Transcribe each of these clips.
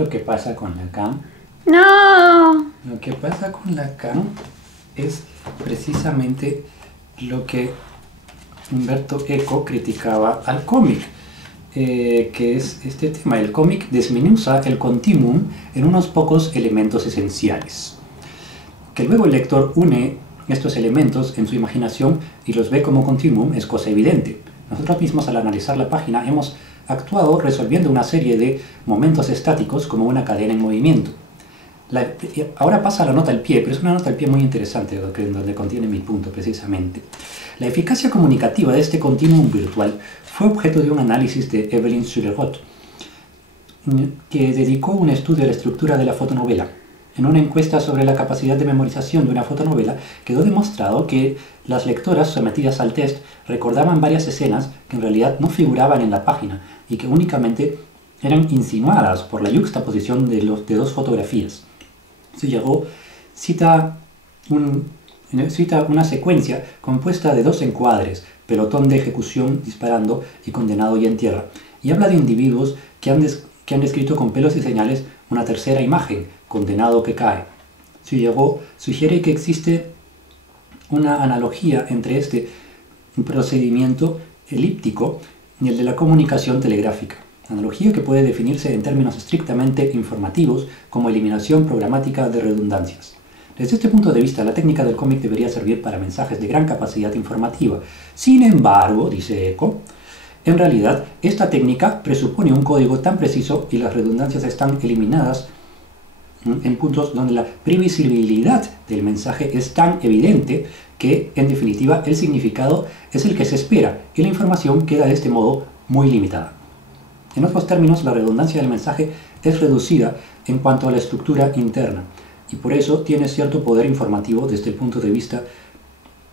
lo que pasa con Lacan? No. Lo que pasa con Lacan es precisamente lo que Umberto Eco criticaba al cómic, que es este tema. El cómic desmenuza el continuum en unos pocos elementos esenciales. Que luego el lector une estos elementos en su imaginación y los ve como continuum es cosa evidente. Nosotros mismos, al analizar la página, hemos actuado resolviendo una serie de momentos estáticos como una cadena en movimiento. Ahora pasa la nota al pie, pero es una nota al pie muy interesante, donde contiene mi punto precisamente. La eficacia comunicativa de este continuum virtual fue objeto de un análisis de Evelyn Sullerot, que dedicó un estudio a la estructura de la fotonovela. En una encuesta sobre la capacidad de memorización de una fotonovela, quedó demostrado que las lectoras sometidas al test recordaban varias escenas que en realidad no figuraban en la página y que únicamente eran insinuadas por la yuxtaposición de dos fotografías. Sullerot cita una secuencia compuesta de dos encuadres: pelotón de ejecución disparando y condenado ya en tierra, y habla de individuos que han descrito con pelos y señales una tercera imagen: condenado que cae. Sullerot sugiere que existe una analogía entre este procedimiento elíptico y el de la comunicación telegráfica, analogía que puede definirse en términos estrictamente informativos como eliminación programática de redundancias. Desde este punto de vista, la técnica del cómic debería servir para mensajes de gran capacidad informativa. Sin embargo, dice Eco, en realidad esta técnica presupone un código tan preciso y las redundancias están eliminadas en puntos donde la previsibilidad del mensaje es tan evidente que, en definitiva, el significado es el que se espera y la información queda de este modo muy limitada. En otros términos, la redundancia del mensaje es reducida en cuanto a la estructura interna y por eso tiene cierto poder informativo desde el punto de vista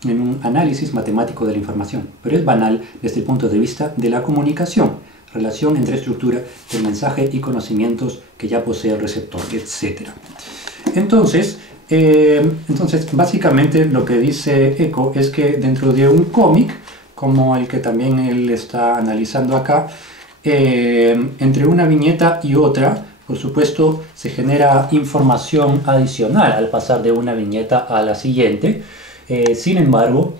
en un análisis matemático de la información, pero es banal desde el punto de vista de la comunicación, relación entre estructura del mensaje y conocimientos que ya posee el receptor, etc. Entonces, básicamente lo que dice Eco es que dentro de un cómic, como el que también él está analizando acá, entre una viñeta y otra, por supuesto, se genera información adicional al pasar de una viñeta a la siguiente. Sin embargo,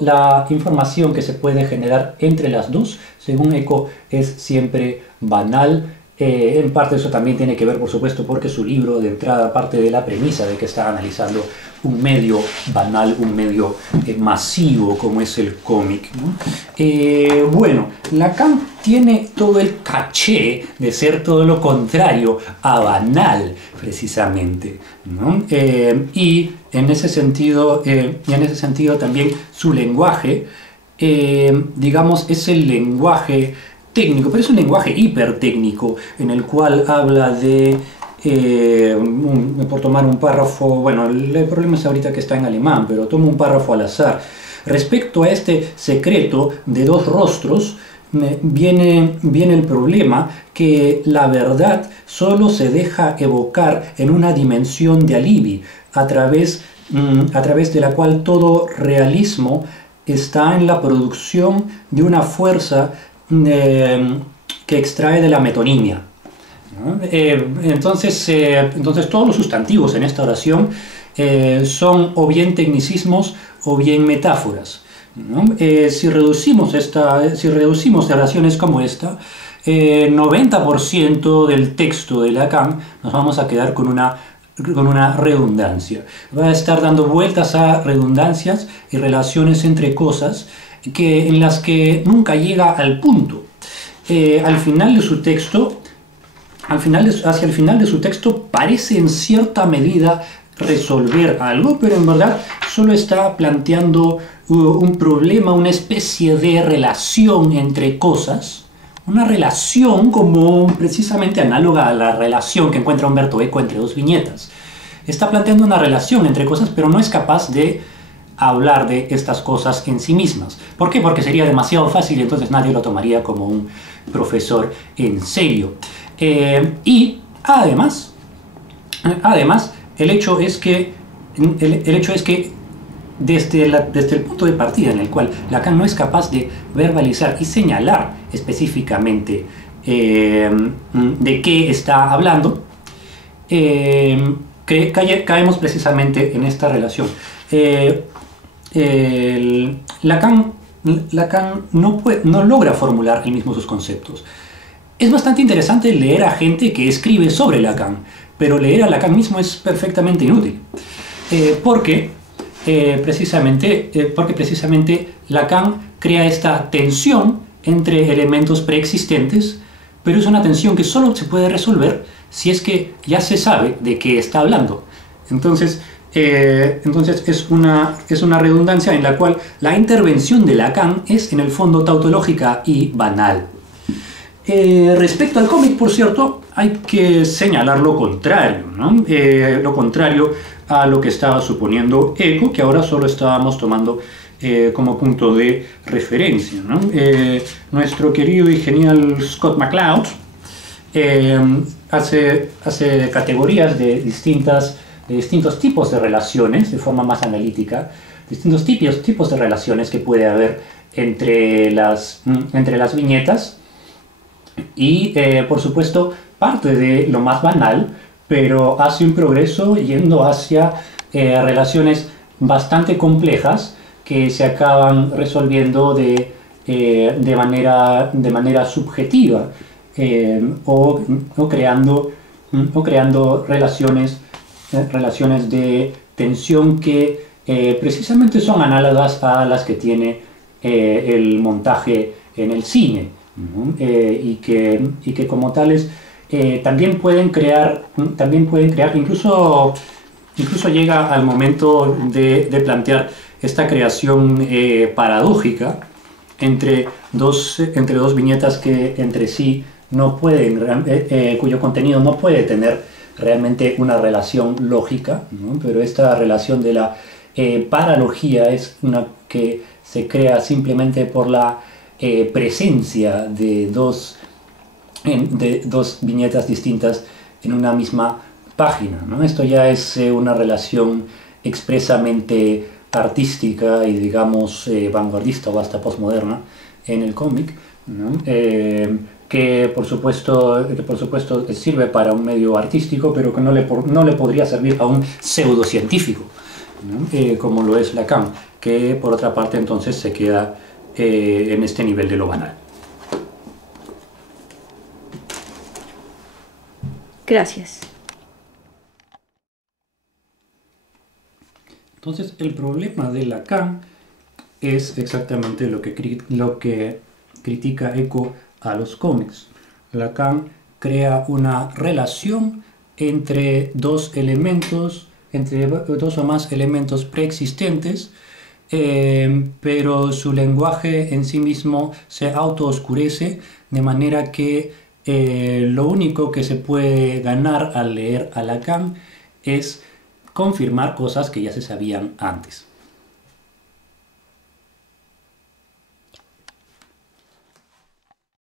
la información que se puede generar entre las dos, según Eco, es siempre banal. En parte eso también tiene que ver, por supuesto, porque su libro de entrada parte de la premisa de que está analizando un medio banal, un medio masivo como es el cómic, ¿no? Bueno, Lacan tiene todo el caché de ser todo lo contrario a banal, precisamente, ¿no? Y en ese sentido también su lenguaje, digamos, es el lenguaje técnico, pero es un lenguaje hipertécnico en el cual habla de, por tomar un párrafo, bueno, el problema es ahorita que está en alemán, pero tomo un párrafo al azar. Respecto a este secreto de dos rostros, viene el problema que la verdad solo se deja evocar en una dimensión de alibi, a través de la cual todo realismo está en la producción de una fuerza que extrae de la metonimia, ¿no? Entonces todos los sustantivos en esta oración son o bien tecnicismos o bien metáforas, ¿no? Si reducimos oraciones como esta, 90% del texto de Lacan nos vamos a quedar con una redundancia. Va a estar dando vueltas a redundancias y relaciones entre cosas en las que nunca llega al punto. Hacia el final de su texto parece en cierta medida resolver algo, pero en verdad solo está planteando un problema, una especie de relación entre cosas, una relación como precisamente análoga a la relación que encuentra Umberto Eco entre dos viñetas. Está planteando una relación entre cosas, pero no es capaz de hablar de estas cosas en sí mismas. ¿Por qué? Porque sería demasiado fácil y entonces nadie lo tomaría como un profesor en serio. Y además, el hecho es que desde el punto de partida en el cual Lacan no es capaz de verbalizar y señalar específicamente de qué está hablando, caemos precisamente en esta relación. Lacan no logra formular él mismo sus conceptos. Es bastante interesante leer a gente que escribe sobre Lacan, pero leer a Lacan mismo es perfectamente inútil, porque precisamente Lacan crea esta tensión entre elementos preexistentes, pero es una tensión que solo se puede resolver si es que ya se sabe de qué está hablando. Entonces es una redundancia en la cual la intervención de Lacan es en el fondo tautológica y banal. Respecto al cómic, por cierto, hay que señalar lo contrario, ¿no? Lo contrario a lo que estaba suponiendo Eco, que ahora solo estábamos tomando como punto de referencia, ¿no? Nuestro querido y genial Scott McCloud hace categorías de distintos tipos de relaciones, de forma más analítica, distintos tipos de relaciones que puede haber entre las viñetas. Y por supuesto parte de lo más banal, pero hace un progreso yendo hacia relaciones bastante complejas que se acaban resolviendo de manera subjetiva, o creando relaciones de tensión que precisamente son análogas a las que tiene el montaje en el cine, ¿no? Y que como tales también pueden crear, incluso llega al momento de plantear esta creación paradójica entre dos viñetas que entre sí no pueden, cuyo contenido no puede tener realmente una relación lógica, ¿no? Pero esta relación de la paralogía es una que se crea simplemente por la presencia de dos viñetas distintas en una misma página, ¿no? Esto ya es una relación expresamente artística y digamos vanguardista o hasta postmoderna en el cómic, ¿no? Que por supuesto sirve para un medio artístico, pero que no le podría servir a un pseudocientífico, ¿no? Como lo es Lacan, que por otra parte entonces se queda en este nivel de lo banal. Gracias. Entonces el problema de Lacan es exactamente lo que critica Eco a los cómics. Lacan crea una relación entre dos o más elementos preexistentes, pero su lenguaje en sí mismo se autooscurece, de manera que lo único que se puede ganar al leer a Lacan es confirmar cosas que ya se sabían antes.